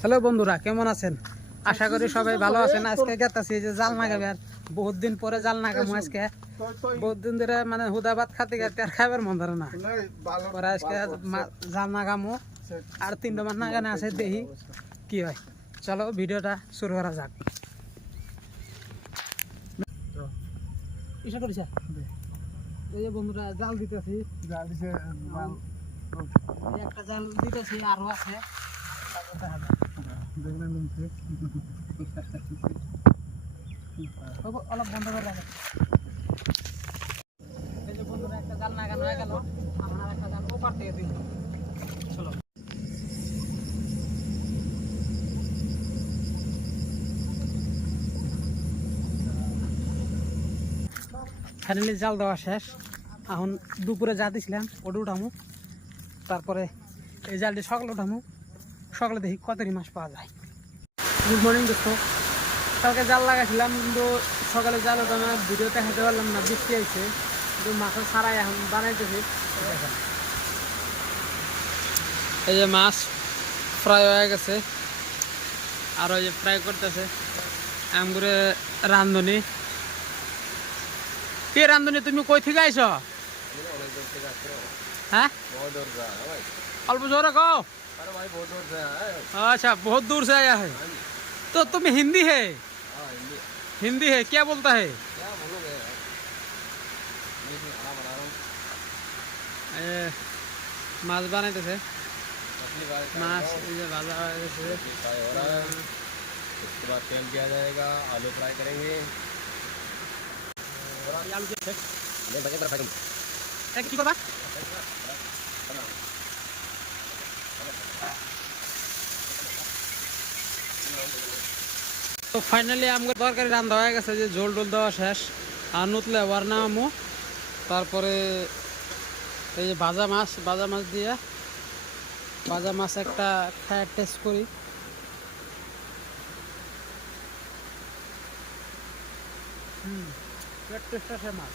Hello বন্ধুরা, কেমন আছেন? আশা করি সবাই ভালো আছেন। আজকে গেতাছি যে জাল নাগাবে, আর বহুত দিন পরে জাল নাগামো। আজকে বহুত দিন ধরে মানে হুদাবাদ খাতে খাতে আর খাবার মন ধরে না। পরে আজকে জাল নাগামো, আর 3 মাস নাগানে আছে, দেখি কি হয়। চলো ভিডিওটা শুরু করা যাক। ইসা করিস এই যে বন্ধুরা জাল দিতেছি, একটা জাল দিতেছি, আরো আছে। অলপ বন্ধ করে রাখে। এই যে বন্ধুরা একটা জাল নাগানো হয়ে গেল, আমার আর একটা জাল ওপার থেকে দিল। চলো ফাইনালি জাল দেওয়া শেষ। এখন দুপুরে যা দিছিলাম ওটা উঠামু, তারপরে এই জালটি সকালে উঠামু। সকালে দেখি কতটি মাছ পাওয়া যায়। গুড মর্নিং দোস্ত। কালকে জাল লাগাইছিলাম, কিন্তু সকালে জাল ওটা না, ভিডিও দেখাতে পারলাম না, বৃষ্টি আইছে। কিন্তু মাছের ছাড়াই এখন বানাইতেছি। এই যে মাছ ফ্রাই হয়ে গেছে, আর ওই যে ফ্রাই করতেছে এমন করে। রান্ধনি কে রান্ধনি? তুমি কই থেকে আইছ? হ্যাঁ, অল্প জোরে কও। अच्छा, बहुत दूर से आया है। तो तुम हिंदी है? हिंदी है, क्या बोलता है? माछ बनाइতেছে, माछ भाजा হয়েছে। उसके बाद तेल दिया जाएगा, आलू फ्राई करेंगे। কি করবা? তো ফাইনালি আমার তরকারি রান্না হয়ে গেছে, যে ঝোল টোল দেওয়া শেষ। আর নুতলে আবার নামো। তারপরে এই যে ভাজা মাছ দিয়ে ভাজা মাছ একটা খায় টেস্ট করি। টেস্ট আছে মাছ।